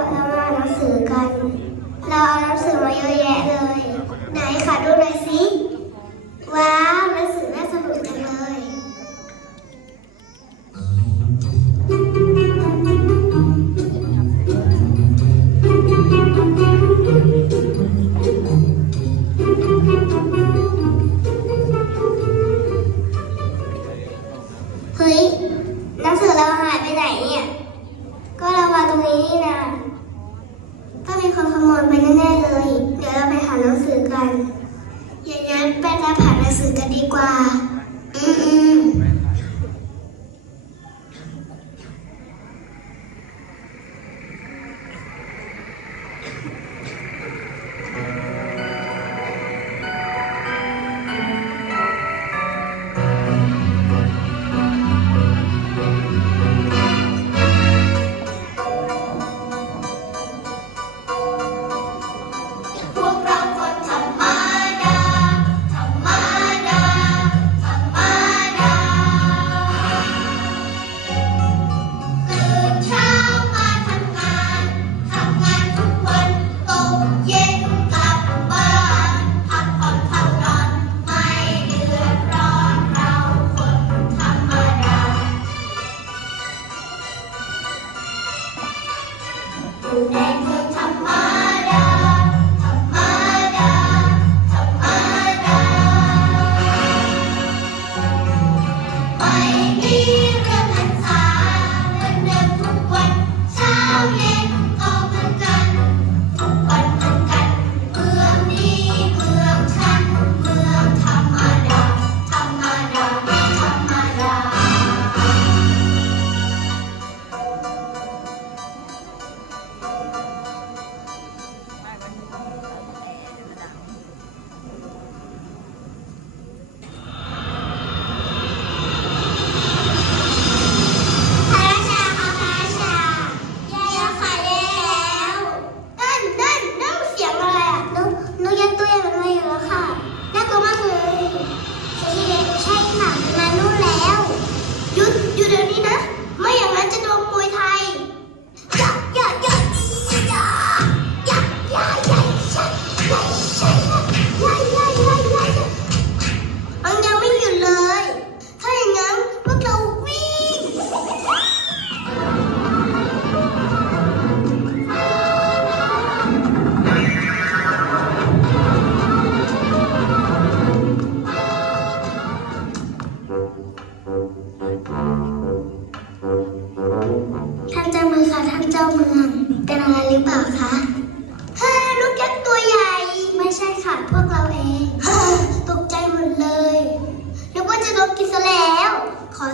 วันนี้เราเรามาหนังสือกัน เราเอาหนังสือมาเยอะแยะเลย ไหนขอดูหน่อยสิว้าวหนังสือน่าสนุกจังเลยเฮ้ยหนังสือเราหายไปไหนเนี่ย ก็เราวาตรงนี้นี่นะ ต้องมีคนขโมยไปแน่ๆเลย เดี๋ยวเราไปหาหนังสือกันอย่างนั้นไปตามหาหนังสือกันดีกว่า อืม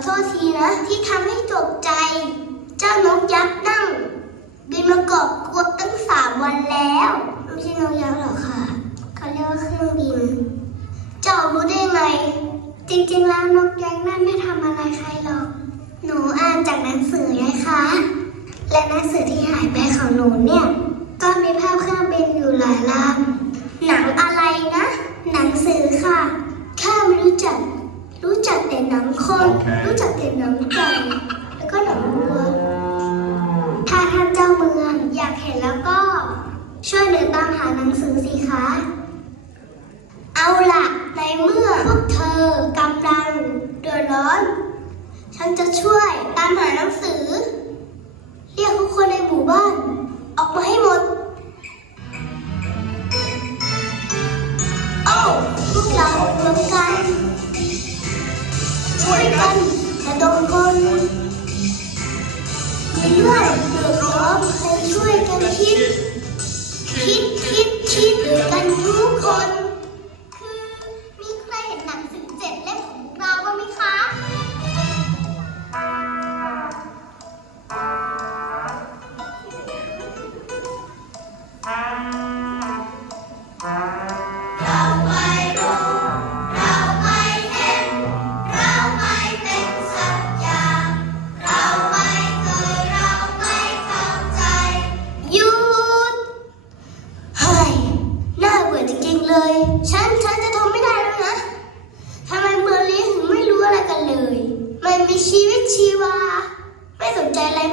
โทษทีนะที่ทำให้ตกใจ เจ้านกยักษ์นั่ง บินมาเกาะกวดตั้งสามวันแล้ว ไม่ใช่นกยักษ์หรอกค่ะเขาเรียกว่าเครื่องบิน เจ้ารู้ได้ไง จริงๆแล้วนกยักษ์นั่นไม่ทำอะไรใครหรอก หนูอ่านจากหนังสือนะคะ และหนังสือที่หายไปของหนูเนี่ย ก็มีภาพเครื่องบินอยู่หลายลำหนังอะไรนะ หนังสือค่ะข้าไม่รู้จัก รู้จักแต่หนังคน โอเค รู้จักแต่หนังไก่แล้วก็หนังวัวถ้าท่านเจ้าเมืองอยากเห็นแล้วก็ ช่วยเดินตามหาหนังสือสิคะ เอาล่ะในเมื่อพวกเธอกำลังเดือดร้อน ฉันจะช่วยตามหาหนังสือ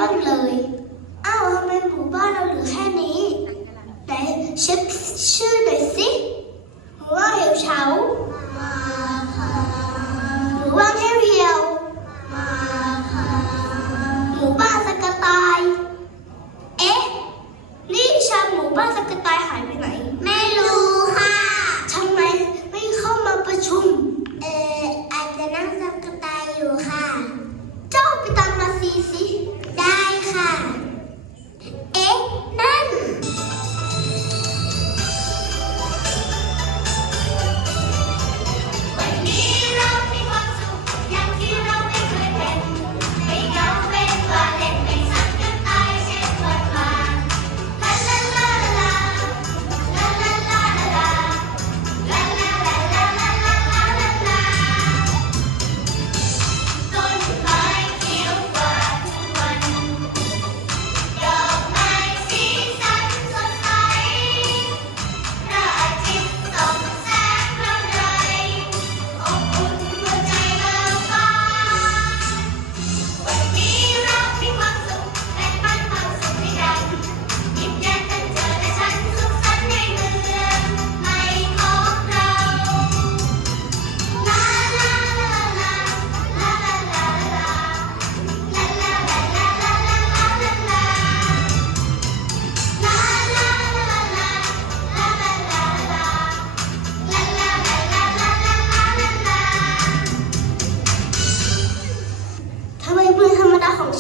ever blurred.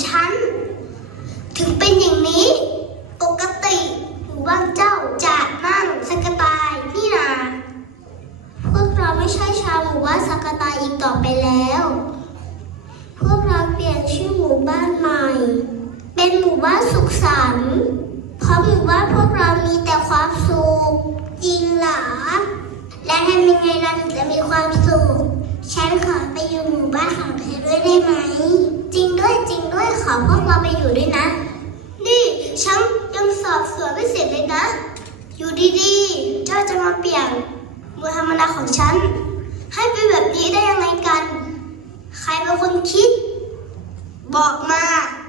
ฉัน ถึงเป็นอย่างนี้ ปกติหมู่บ้านเจ้าจะนั่งสกตายนี่นาพวกเราไม่ใช่ชาวหมู่บ้านสกตายอีกต่อไปแล้ว พวกเราเปลี่ยนชื่อหมู่บ้านใหม่ เป็นหมู่บ้านสุขสันต์เพราะหมู่บ้านพวกเรามีแต่ความสุขจริงหรอและทำยังไงเราถึงจะมีความสุข ฉันขอไปอยู่หมู่บ้านของเธอด้วยได้ไหม จริงด้วยจริงด้วยขอพวกเราไปอยู่ด้วยนะ นี่ฉันยังสอบสวนไม่เสร็จเลยนะ อยู่ดีๆ เจ้าจะมาเปลี่ยนมือธรรมดาของฉัน ให้เป็นแบบนี้ได้ยังไงกัน ใครเป็นคนคิด บอกมาเอา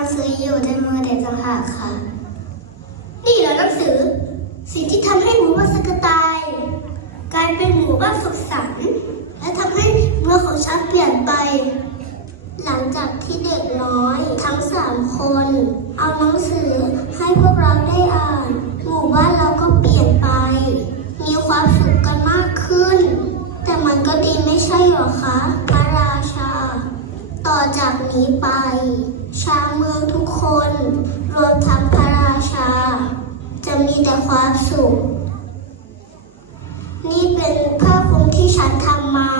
ช่ค่ะหนังสืออยู่ในมือเด็กต่างหากค่ะ นี่เหรอหนังสือ สิ่งที่ทำให้หมู่บ้านสกตายกลายเป็นหมู่บ้านสุขสันต์และทำให้เมืองของฉันเปลี่ยนไป หลังจากที่เด็กน้อยทั้งสามคน เอาหนังสือให้พวกเราได้อ่าน หมู่บ้านเราก็เปลี่ยนไป มีความสุขกันมากขึ้น แต่มันก็ดีไม่ใช่หรอคะ ต่อจากนี้ไปชาวเมืองทุกคน รวมทั้งพระราชา จะมีแต่ความสุข นี่เป็นผ้าคลุมที่ฉันทำมา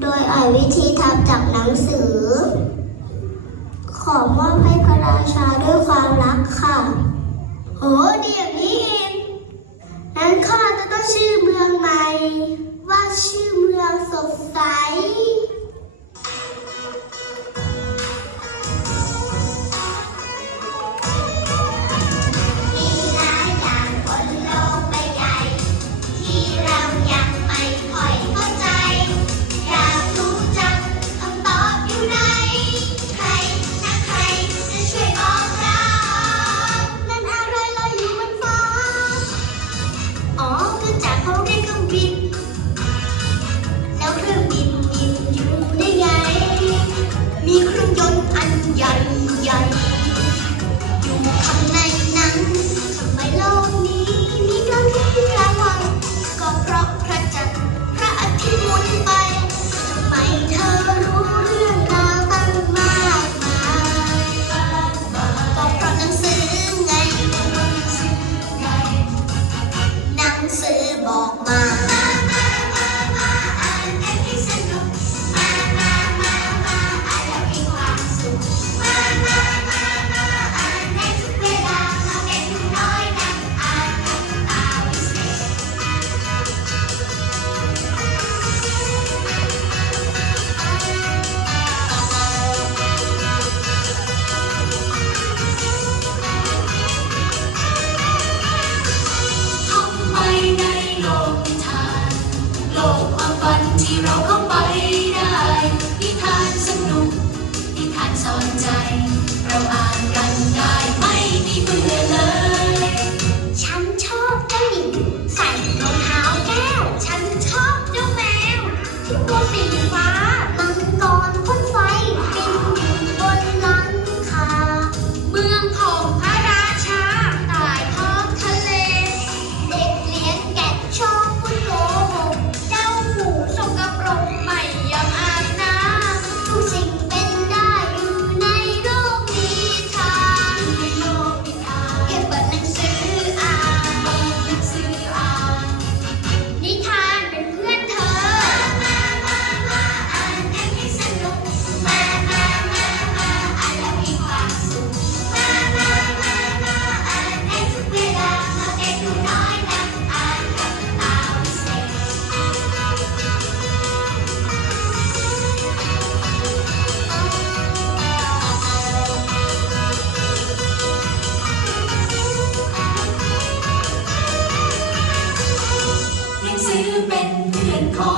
โดยอ่านวิธีทำจากหนังสือ ขอมอบให้พระราชาด้วยความรักค่ะ โหดีอย่างนี้เองนั้นข้าจะต้องชื่อเมืองใหม่ว่าชื่อเมืองสดใสมี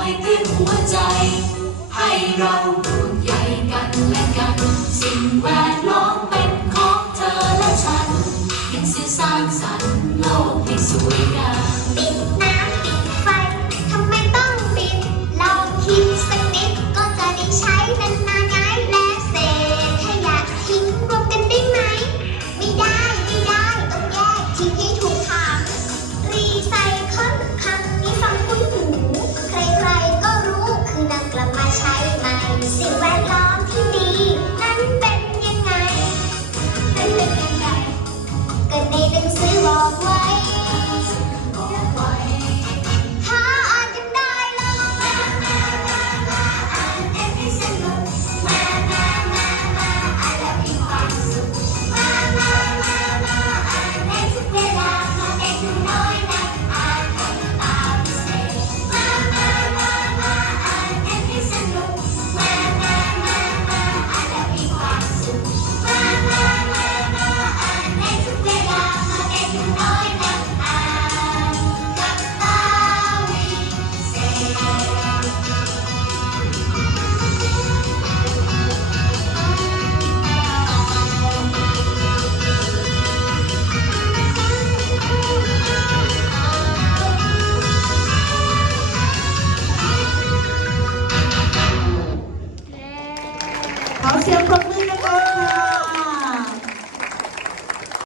อยเพียงหัวใจ ให้เราห่วงใยกันและกัน สิ่งแ